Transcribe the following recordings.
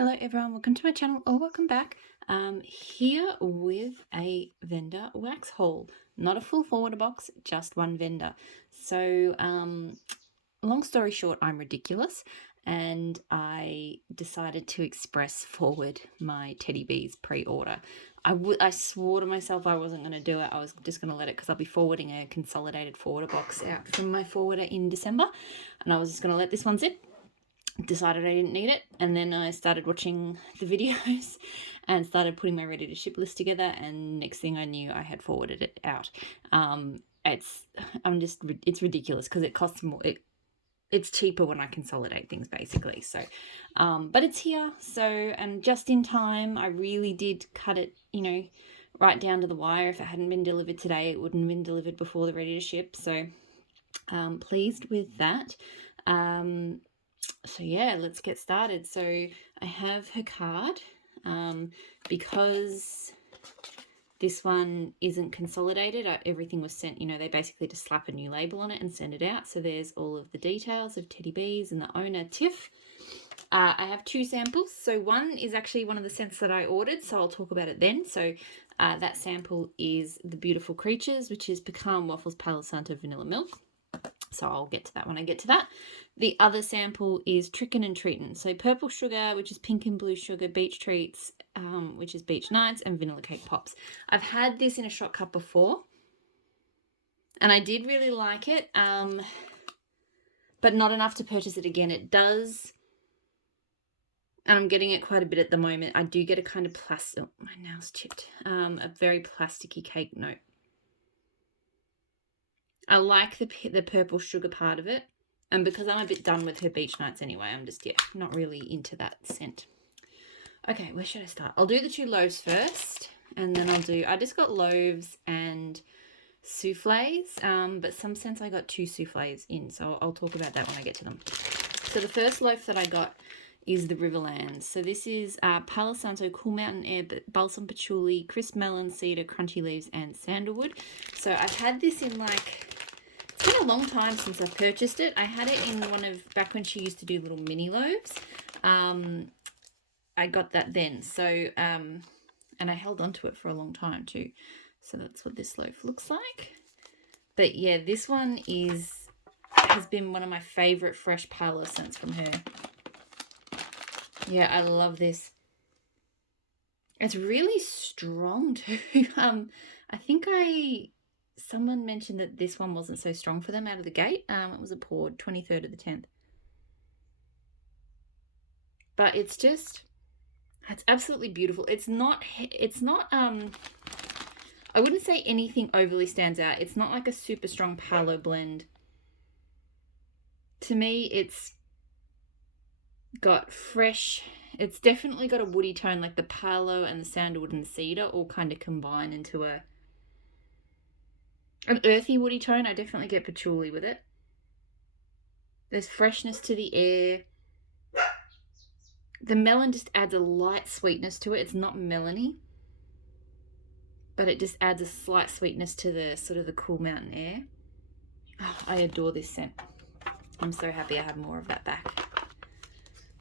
Hello everyone, welcome to my channel or welcome back. Here with a vendor wax haul, not a full forwarder box, just one vendor. So long story short, I'm ridiculous and I decided to express forward my Teddy Bees pre-order. I swore to myself I wasn't going to do it. I was just going to let it because I'll be forwarding a consolidated forwarder box out from my forwarder in December, and I was just going to let this one sit. Decided I didn't need it, and then I started watching the videos and started putting my ready to ship list together, and next thing I knew I had forwarded it out. It's ridiculous because it costs more. It's cheaper when I consolidate things basically. So but it's here, so, and just in time. I really did cut it, right down to the wire. If it hadn't been delivered today, it wouldn't have been delivered before the ready to ship. So pleased with that. So yeah, let's get started. So I have her card, because this one isn't consolidated. Everything was sent, they basically just slap a new label on it and send it out. So there's all of the details of Teddy Bees and the owner, Tiff. I have two samples. So one is actually one of the scents that I ordered, so I'll talk about it then. So that sample is the Beautiful Creatures, which is Pecan Waffles Palo Santo Vanilla Milk. So I'll get to that when I get to that. The other sample is Trickin' and Treatin'. So Purple Sugar, which is Pink and Blue Sugar, Beach Treats, which is Beach Nights, and Vanilla Cake Pops. I've had this in a shot cup before, and I did really like it, but not enough to purchase it again. It does, and I'm getting it quite a bit at the moment. I do get a kind of plastic, oh, my nail's chipped, a very plasticky cake note. I like the purple sugar part of it, and because I'm a bit done with her Beach Nights anyway, I'm just, not really into that scent. Okay, where should I start? I'll do the two loaves first, and then I just got loaves and souffles, but some scents I got two souffles in, so I'll talk about that when I get to them. So the first loaf that I got is the Riverlands. So this is Palo Santo, Cool Mountain Air, Balsam Patchouli, Crisp Melon, Cedar, Crunchy Leaves, and Sandalwood. So I've had this in it's been a long time since I've purchased it. I had it in back when she used to do little mini loaves. I got that then. So, and I held on to it for a long time too. So that's what this loaf looks like. But yeah, this one has been one of my favorite fresh palo scents from her. Yeah, I love this. It's really strong too. I think someone mentioned that this one wasn't so strong for them out of the gate. It was a poured 23rd of the 10th. But it's absolutely beautiful. It's not I wouldn't say anything overly stands out. It's not like a super strong palo blend. To me, it's got fresh, it's definitely got a woody tone, like the palo and the sandalwood and the cedar all kind of combine into an earthy woody tone. I definitely get patchouli with it. There's freshness to the air. The melon just adds a light sweetness to it. It's not melony, but it just adds a slight sweetness to the sort of the cool mountain air. Oh, I adore this scent. I'm so happy I have more of that back.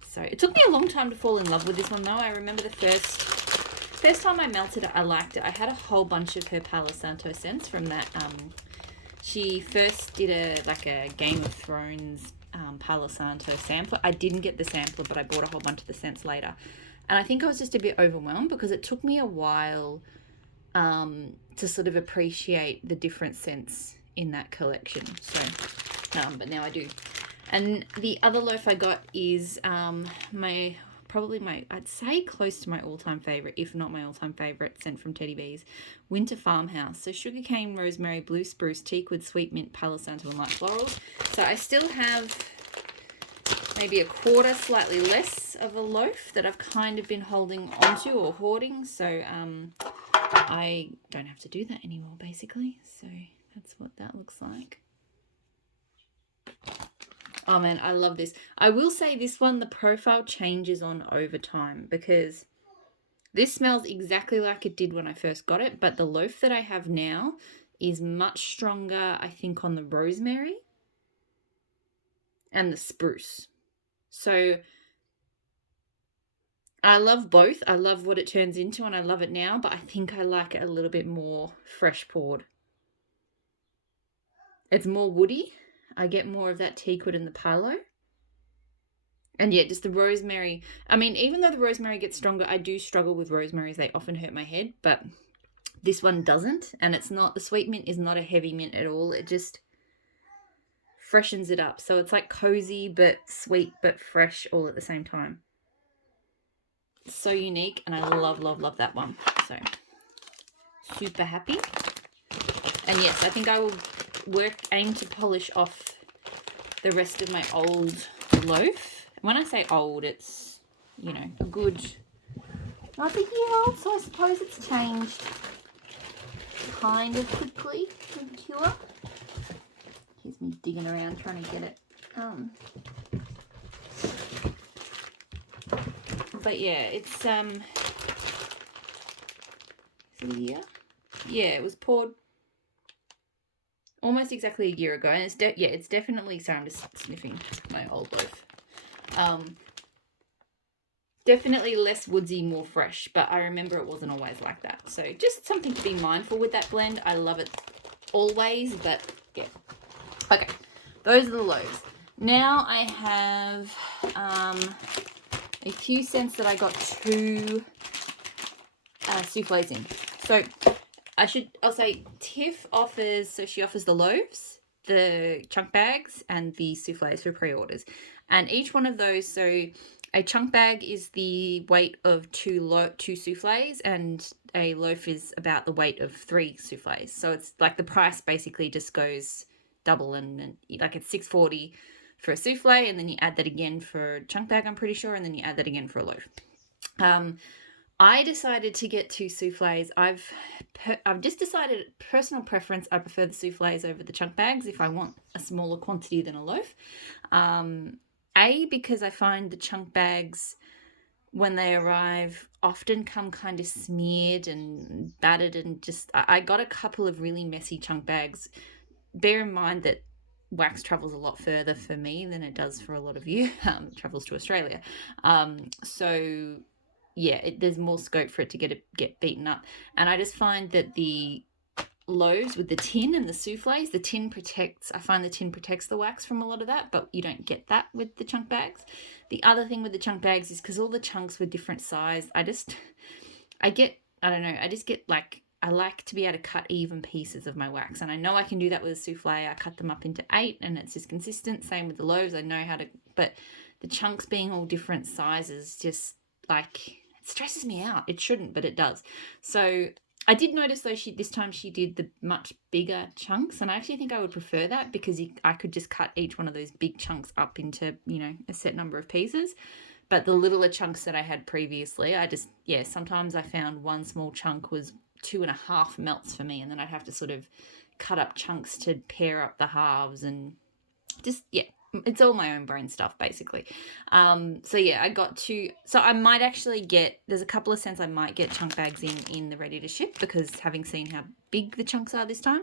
So it took me a long time to fall in love with this one though. I remember the first time I melted it, I liked it. I had a whole bunch of her Palo Santo scents from that. She first did a Game of Thrones Palo Santo sampler. I didn't get the sampler, but I bought a whole bunch of the scents later. And I think I was just a bit overwhelmed because it took me a while to sort of appreciate the different scents in that collection. So, but now I do. And the other loaf I got is probably I'd say close to my all-time favorite, if not my all-time favorite scent from Teddy Bees, Winter Farmhouse. So sugarcane, rosemary, blue spruce, teakwood, sweet mint, Palo Santo, and light florals. So I still have maybe a quarter, slightly less of a loaf that I've kind of been holding onto or hoarding. So I don't have to do that anymore, basically. So that's what that looks like. Oh man, I love this. I will say this one, the profile changes on over time because this smells exactly like it did when I first got it, but the loaf that I have now is much stronger, I think, on the rosemary and the spruce. So I love both. I love what it turns into and I love it now, but I think I like it a little bit more fresh poured. It's more woody. I get more of that teakwood and the palo. And yeah, just the rosemary. I mean, even though the rosemary gets stronger, I do struggle with rosemaries. They often hurt my head, but this one doesn't. And it's not, the sweet mint is not a heavy mint at all. It just freshens it up. So it's like cozy, but sweet, but fresh all at the same time. So unique. And I love, love, love that one. So super happy. And yes, I think I will aim to polish off the rest of my old loaf. When I say old, it's, you know, a good, like a year old, so I suppose it's changed kind of quickly with cure. Here's me digging around trying to get it. But yeah, it's is it a year? Yeah, it was poured almost exactly a year ago, and it's definitely. Sorry, I'm just sniffing my old loaf. Definitely less woodsy, more fresh, but I remember it wasn't always like that. So just something to be mindful with that blend. I love it always, but yeah. Okay, those are the loaves. Now I have a few scents that I got 2 souffles in. So I'll say Tiff offers, so she offers the loaves, the chunk bags, and the souffles for pre-orders. And each one of those, so a chunk bag is the weight of 2 souffles, and a loaf is about the weight of 3 souffles. So it's like the price basically just goes double, and like it's $6.40 for a souffle, and then you add that again for a chunk bag, I'm pretty sure, and then you add that again for a loaf. I decided to get 2 souffles. I've just decided, personal preference, I prefer the souffles over the chunk bags if I want a smaller quantity than a loaf. Because I find the chunk bags, when they arrive, often come kind of smeared and battered, and just I got a couple of really messy chunk bags. Bear in mind that wax travels a lot further for me than it does for a lot of you. Travels to Australia. So yeah, there's more scope for it to get beaten up. And I just find that the loaves with the tin and the souffles, I find the tin protects the wax from a lot of that, but you don't get that with the chunk bags. The other thing with the chunk bags is because all the chunks were different size, I just get like, I like to be able to cut even pieces of my wax, and I know I can do that with a souffle. I cut them up into 8 and it's just consistent. Same with the loaves, I know how to, but the chunks being all different sizes just like, it stresses me out. It shouldn't, but it does. So I did notice though, this time she did the much bigger chunks, and I actually think I would prefer that because I could just cut each one of those big chunks up into, you know, a set number of pieces. But the littler chunks that I had previously, sometimes I found one small chunk was 2.5 melts for me, and then I'd have to sort of cut up chunks to pair up the halves, and just, yeah, it's all my own brain stuff basically. So yeah, I got 2. So I might actually there's a couple of cents I might get chunk bags in the ready to ship, because having seen how big the chunks are this time,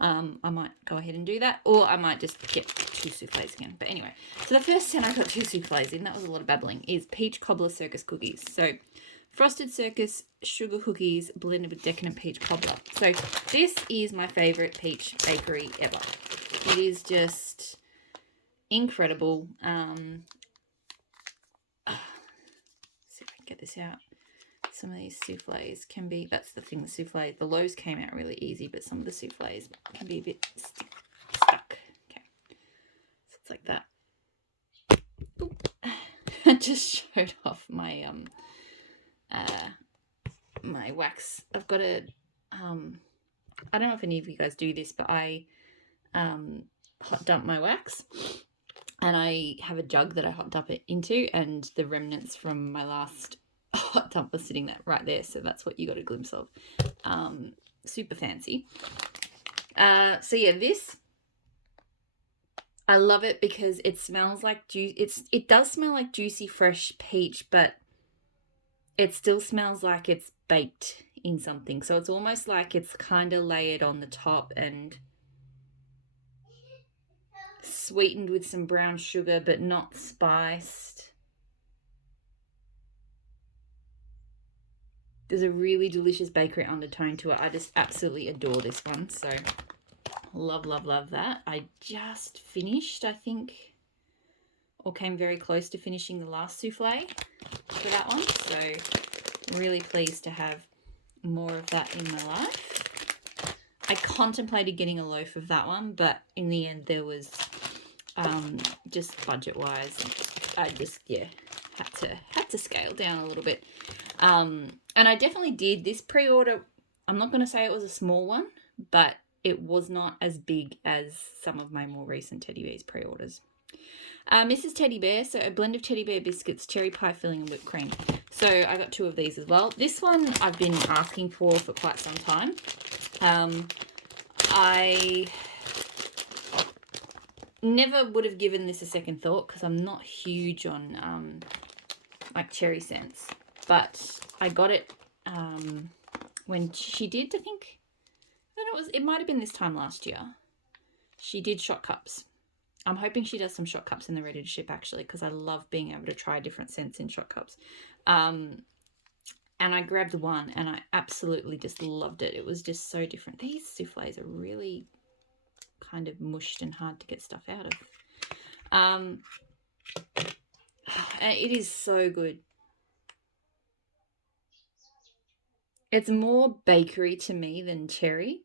I might go ahead and do that, or I might just get 2 souffles again. But anyway, so the first scent I got 2 souffles in, that was a lot of babbling, is Peach Cobbler Circus cookies. So Frosted Circus sugar cookies blended with decadent peach cobbler. So this is my favorite peach bakery ever. It is just incredible. See if I can get this out. Some of these souffles can be, that's the thing, the loaves came out really easy, but some of the souffles can be a bit stuck. Okay, so it's like that. I just showed off my my wax. I've got a I don't know if any of you guys do this, but I hot dump my wax, and I have a jug that I hot dump it into, and the remnants from my last hot dump was sitting right there, so that's what you got a glimpse of. Super fancy. So yeah, this, I love it because it smells like it does smell like juicy fresh peach, but it still smells like it's baked in something. So it's almost like it's kind of layered on the top and sweetened with some brown sugar, but not spiced. There's a really delicious bakery undertone to it. I just absolutely adore this one. So love, love, love that. I just finished, I think, or came very close to finishing the last souffle for that one. So really pleased to have more of that in my life. I contemplated getting a loaf of that one, but in the end there was just budget wise, I just had to scale down a little bit. And I definitely did this pre-order. I'm not going to say it was a small one, but it was not as big as some of my more recent Teddy Bears pre-orders. Mrs. Teddy Bear, so a blend of Teddy Bear biscuits, cherry pie filling, and whipped cream. So I got 2 of these as well. This one I've been asking for quite some time. I never would have given this a second thought because I'm not huge on like cherry scents, but I got it when she did, I think. It might have been this time last year. She did shot cups. I'm hoping she does some shot cups in the ready to ship actually, because I love being able to try different scents in shot cups. And I grabbed one and I absolutely just loved it. It was just so different. These souffles are really kind of mushed and hard to get stuff out of. It is so good. It's more bakery to me than cherry.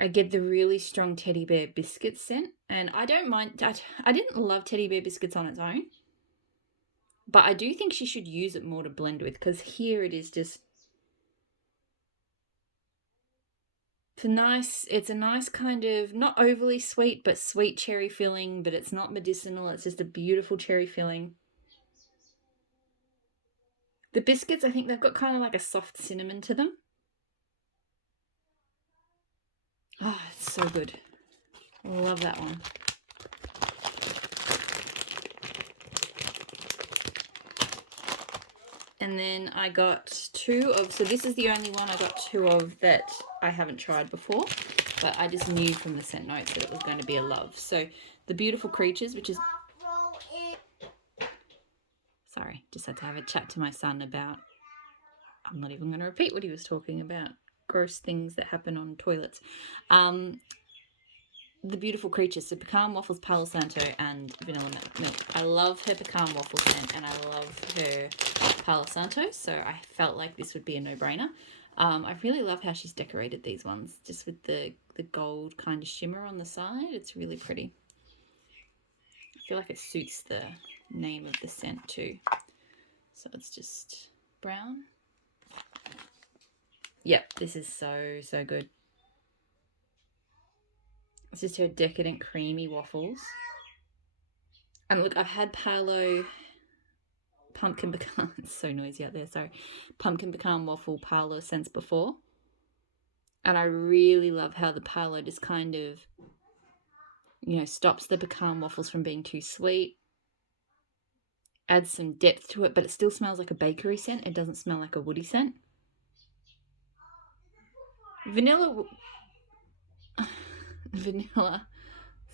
I get the really strong Teddy Bear biscuit scent, and I don't mind. I didn't love Teddy Bear biscuits on its own, but I do think she should use it more to blend with, because here it is just... It's a nice kind of, not overly sweet, but sweet cherry filling, but it's not medicinal. It's just a beautiful cherry filling. The biscuits, I think they've got kind of like a soft cinnamon to them. Oh, it's so good. Love that one. And then I got 2 of, so this is the only one I got 2 of that I haven't tried before, but I just knew from the scent notes that it was going to be a love. So the Beautiful Creatures, which is... Sorry, just had to have a chat to my son about... I'm not even going to repeat what he was talking about. Gross things that happen on toilets. The Beautiful Creatures, so pecan waffles, Palo Santo, and vanilla milk. I love her pecan waffle scent, and I love her Palo Santo, so I felt like this would be a no-brainer. I really love how she's decorated these ones, just with the gold kind of shimmer on the side. It's really pretty. I feel like it suits the name of the scent too. So it's just brown. Yep, this is so, so good. It's just her decadent creamy waffles. And look, I've had Palo pumpkin pecan, it's so noisy out there, sorry. Pumpkin pecan waffle Palo scents before. And I really love how the Palo just kind of, you know, stops the pecan waffles from being too sweet. Adds some depth to it, but it still smells like a bakery scent. It doesn't smell like a woody scent. Vanilla.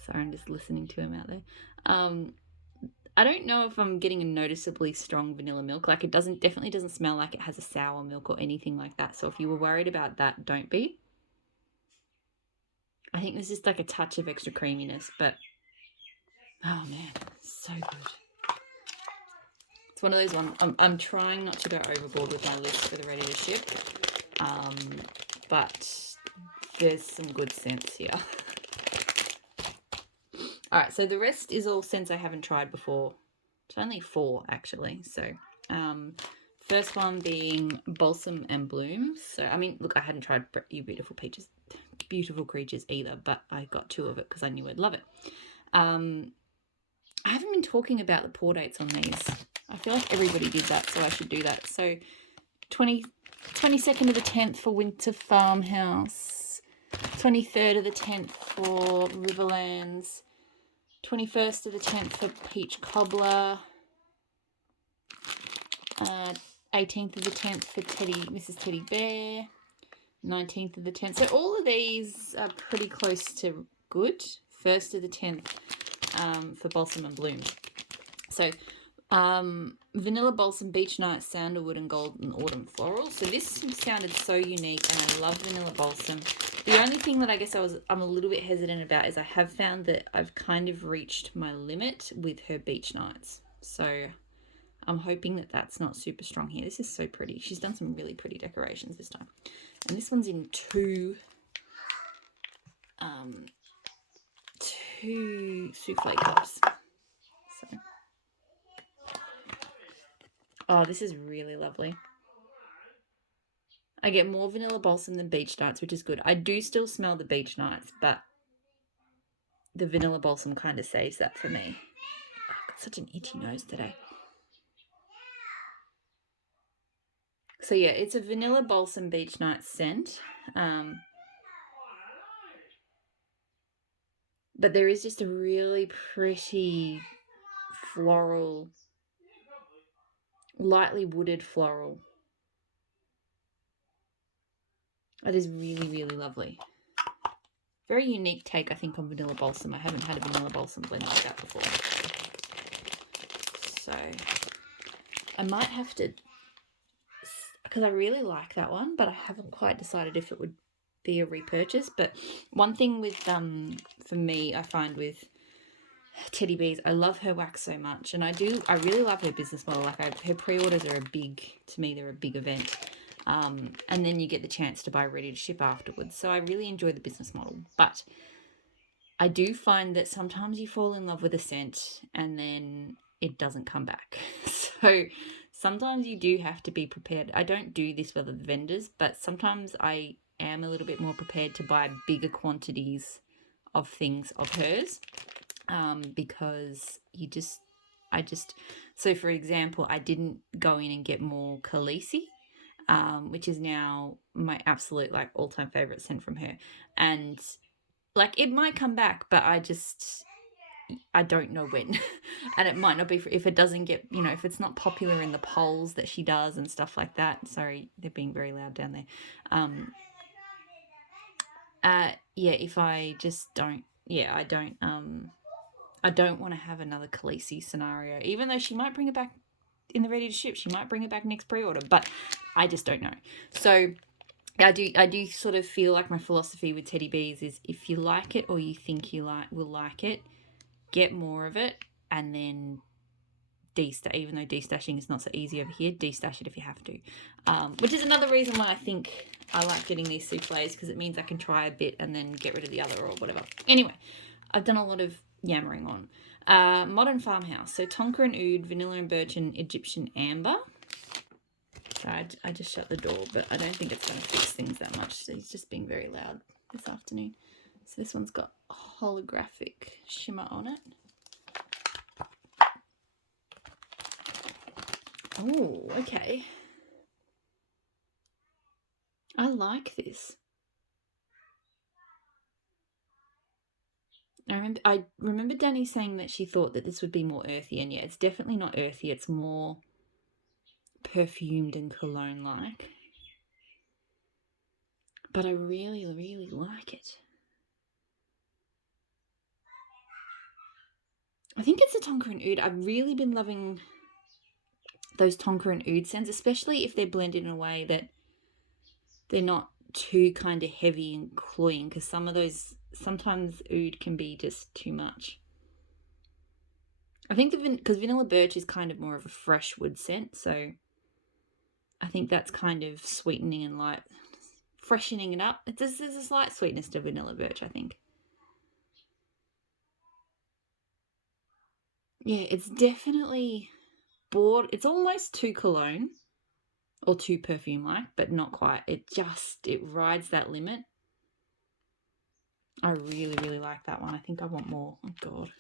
Sorry, I'm just listening to him out there. I don't know if I'm getting a noticeably strong vanilla milk. Like, it definitely doesn't smell like it has a sour milk or anything like that. So if you were worried about that, don't be. I think there's just like a touch of extra creaminess, but oh man, so good. It's one of those ones. I'm trying not to go overboard with my list for the ready to ship, but there's some good scents here. All right, so the rest is all scents I haven't tried before. It's only 4 actually. So first one being Balsam and Bloom. So I mean, look, I hadn't tried You Beautiful Creatures either, but I got 2 of it because I knew I'd love it. I haven't been talking about the pour dates on these. I feel like everybody did that, so I should do that. So 22nd of the 10th for Winter Farmhouse, 23rd of the 10th for Riverlands, 21st of the 10th for Peach Cobbler, 18th of the 10th for Mrs. Teddy Bear, 19th of the 10th. So all of these are pretty close to good. 1st of the 10th for Balsam and Bloom. So Vanilla Balsam, Beach Night, Sandalwood, and Golden Autumn Floral. So this sounded so unique, and I love Vanilla Balsam. The only thing that I guess I'm a little bit hesitant about is I have found that I've kind of reached my limit with her Beach Nights. So I'm hoping that that's not super strong here. This is so pretty. She's done some really pretty decorations this time. And this one's in two souffle cups. So, oh, this is really lovely. I get more Vanilla Balsam than Beach Nights, which is good. I do still smell the Beach Nights, but the Vanilla Balsam kind of saves that for me. Oh, I've got such an itchy nose today. So yeah, it's a Vanilla Balsam Beach Nights scent. But there is just a really pretty floral, lightly wooded floral. That is really, really lovely. Very unique take, I think, on Vanilla Balsam. I haven't had a Vanilla Balsam blend like that before. So I might have to, because I really like that one, but I haven't quite decided if it would be a repurchase. But one thing with, for me, I find with Teddy Bees, I love her wax so much, and I really love her business model. Like her pre-orders are to me, they're a big event. And then you get the chance to buy ready to ship afterwards. So I really enjoy the business model. But I do find that sometimes you fall in love with a scent and then it doesn't come back. So sometimes you do have to be prepared. I don't do this with the vendors, but sometimes I am a little bit more prepared to buy bigger quantities of things of hers, because so for example, I didn't go in and get more Khaleesi, which is now my absolute like all-time favorite scent from her. And like it might come back, but I don't know when. And it might not be if it doesn't get, if it's not popular in the polls that she does and stuff like that. Sorry, they're being very loud down there. If I just don't, I don't want to have another Khaleesi scenario, even though she might bring it back in the ready to ship. She might bring it back next pre-order, but I just don't know. So I do sort of feel like my philosophy with Teddy Bees is if you like it or you think you will like it, get more of it and then destash. Even though destashing is not so easy over here, destash it if you have to. Which is another reason why I think I like getting these souffles, because it means I can try a bit and then get rid of the other or whatever. Anyway, I've done a lot of yammering on. Modern Farmhouse. So Tonka and Oud, Vanilla and Birch and Egyptian Amber. So I just shut the door, but I don't think it's going to fix things that much. So he's just being very loud this afternoon. So this one's got holographic shimmer on it. Oh, okay. I like this. I remember Danny saying that she thought that this would be more earthy, and yeah, it's definitely not earthy. It's more perfumed and cologne-like. But I really, really like it. I think it's a Tonka and Oud. I've really been loving those Tonka and Oud scents, especially if they're blended in a way that they're not too kind of heavy and cloying, because sometimes Oud can be just too much. I think because Vanilla Birch is kind of more of a fresh wood scent, so I think that's kind of sweetening and freshening it up. There's a slight sweetness to Vanilla Birch, I think. Yeah, it's definitely it's almost too cologne or too perfume-like, but not quite. It rides that limit. I really, really like that one. I think I want more. Oh, God.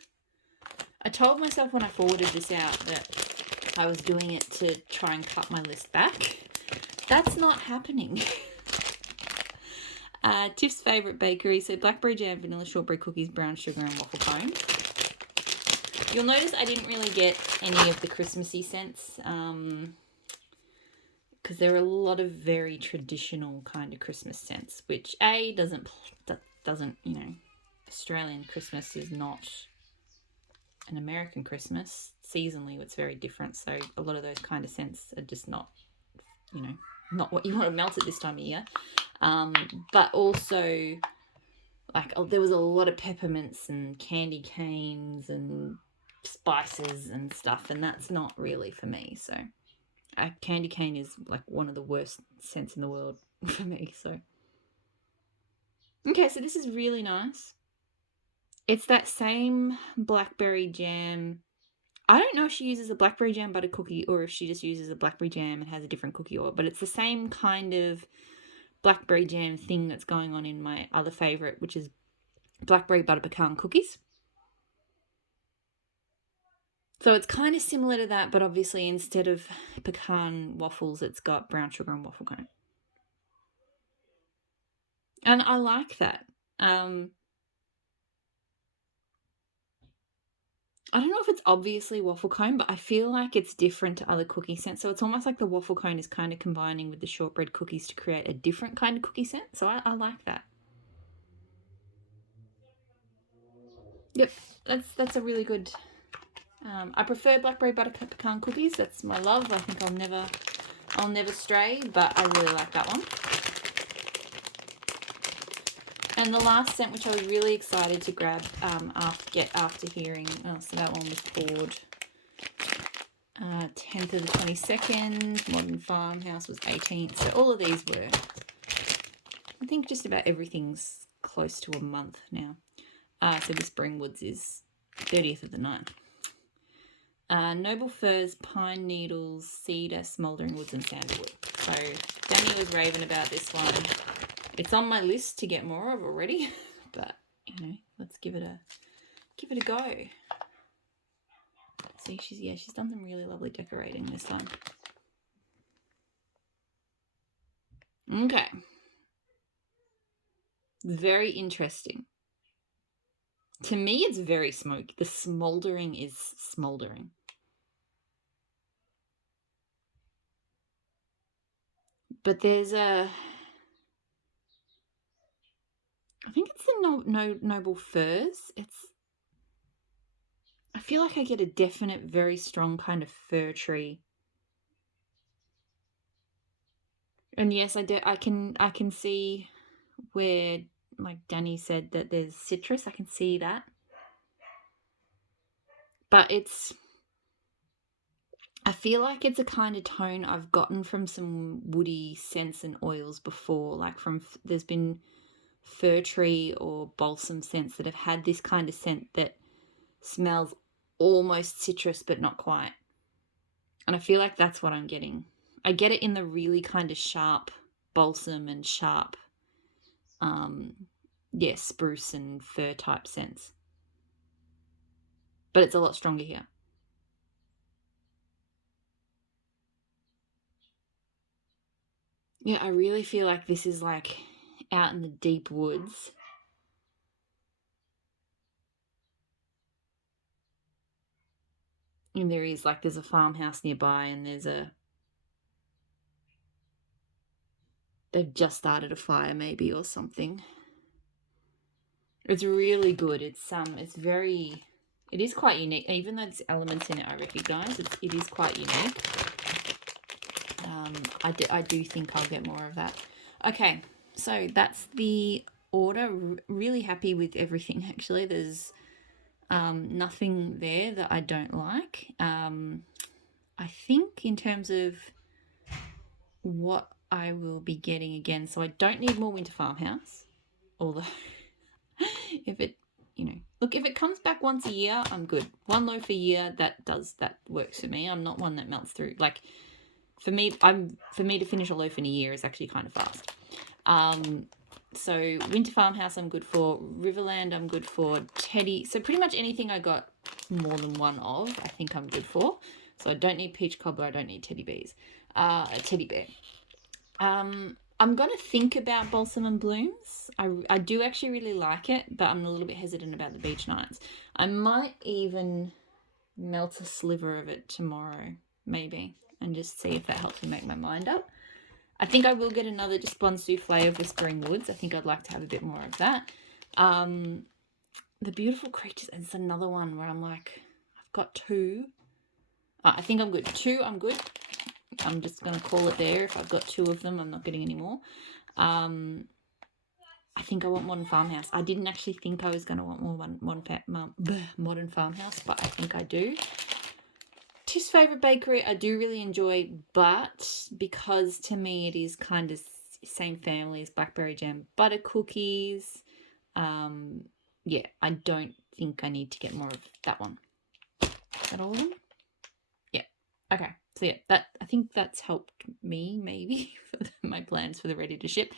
I told myself when I forwarded this out that I was doing it to try and cut my list back. That's not happening. Tiff's favourite bakery. So blackberry jam, vanilla shortbread cookies, brown sugar and waffle cone. You'll notice I didn't really get any of the Christmassy scents, because there are a lot of very traditional kind of Christmas scents, which doesn't, Australian Christmas is not an American Christmas. Seasonally, it's very different. So a lot of those kind of scents are just not, you know, not what you want to melt at this time of year. But also, like, there was a lot of peppermints and candy canes and spices and stuff, and that's not really for me. So a candy cane is like one of the worst scents in the world for me. So okay, so this is really nice. It's that same blackberry jam. I don't know if she uses a blackberry jam butter cookie or if she just uses a blackberry jam and has a different cookie oil, but it's the same kind of blackberry jam thing that's going on in my other favorite, which is blackberry butter pecan cookies. So it's kind of similar to that, but obviously instead of pecan waffles, it's got brown sugar and waffle cone. And I like that. I don't know if it's obviously waffle cone, but I feel like it's different to other cookie scents. So it's almost like the waffle cone is kind of combining with the shortbread cookies to create a different kind of cookie scent. So I like that. Yep, that's a really good. I prefer blackberry butter pecan cookies. That's my love. I think I'll never stray, but I really like that one. And the last scent, which I was really excited to grab after hearing, so that one was poured 10th of the 22nd, Modern Farmhouse was 18th. So all of these were, I think just about everything's close to a month now. So this Springwoods is 30th of the 9th. Noble Firs, Pine Needles, Cedar, Smouldering Woods, and Sandalwood. So Danny was raving about this one. It's on my list to get more of already, but you know, let's give it a go. See, she's done some really lovely decorating this time. Okay. Very interesting. To me, it's very smoky. The smouldering is smouldering. But there's I think it's the Noble Firs. I feel like I get a definite, very strong kind of fir tree. And yes, I can see where, like Danny said, that there's citrus. I can see that. But I feel like it's a kind of tone I've gotten from some woody scents and oils before. Like there's been fir tree or balsam scents that have had this kind of scent that smells almost citrus but not quite. And I feel like that's what I'm getting. I get it in the really kind of sharp balsam and sharp spruce and fir type scents. But it's a lot stronger here. Yeah, I really feel like this is like out in the deep woods. And there's a farmhouse nearby and they've just started a fire maybe or something. It's really good. It is quite unique. Even though there's elements in it I recognise, it is quite unique. I do think I'll get more of that. Okay, so that's the order. Really happy with everything, actually. There's nothing there that I don't like. I think in terms of what I will be getting again, so I don't need more Winter Farmhouse, although if it comes back once a year, I'm good. One loaf a year, that works for me. I'm not one that melts through. Like for me to finish a loaf in a year is actually kind of fast. So Winter Farmhouse I'm good for. Riverland I'm good for. Teddy. So pretty much anything I got more than one of, I think I'm good for. So I don't need Peach Cobbler. I don't need Teddy Bear. I'm going to think about Balsam and Blooms. I do actually really like it, but I'm a little bit hesitant about the Beach Nights. I might even melt a sliver of it tomorrow, maybe, and just see if that helps me make my mind up. I think I will get another just one souffle of Whispering Woods. I think I'd like to have a bit more of that. The Beautiful Creatures is another one where I'm like, got 2. I think I'm good. 2, I'm good. I'm just going to call it there. If I've got 2 of them, I'm not getting any more. I think I want Modern Farmhouse. I didn't actually think I was going to want more Modern Farmhouse, but I think I do. Tiff's Favourite Bakery I do really enjoy, but because to me it is kind of same family as Blackberry Jam Butter Cookies, yeah, I don't think I need to get more of that one. Is that all of them? Yeah. Okay. So yeah, I think that's helped me maybe for my plans for the ready to ship.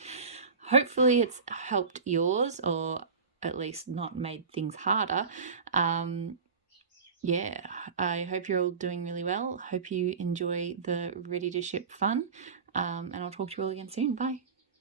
Hopefully it's helped yours, or at least not made things harder. Yeah, I hope you're all doing really well. Hope you enjoy the ready to ship fun. And I'll talk to you all again soon. Bye.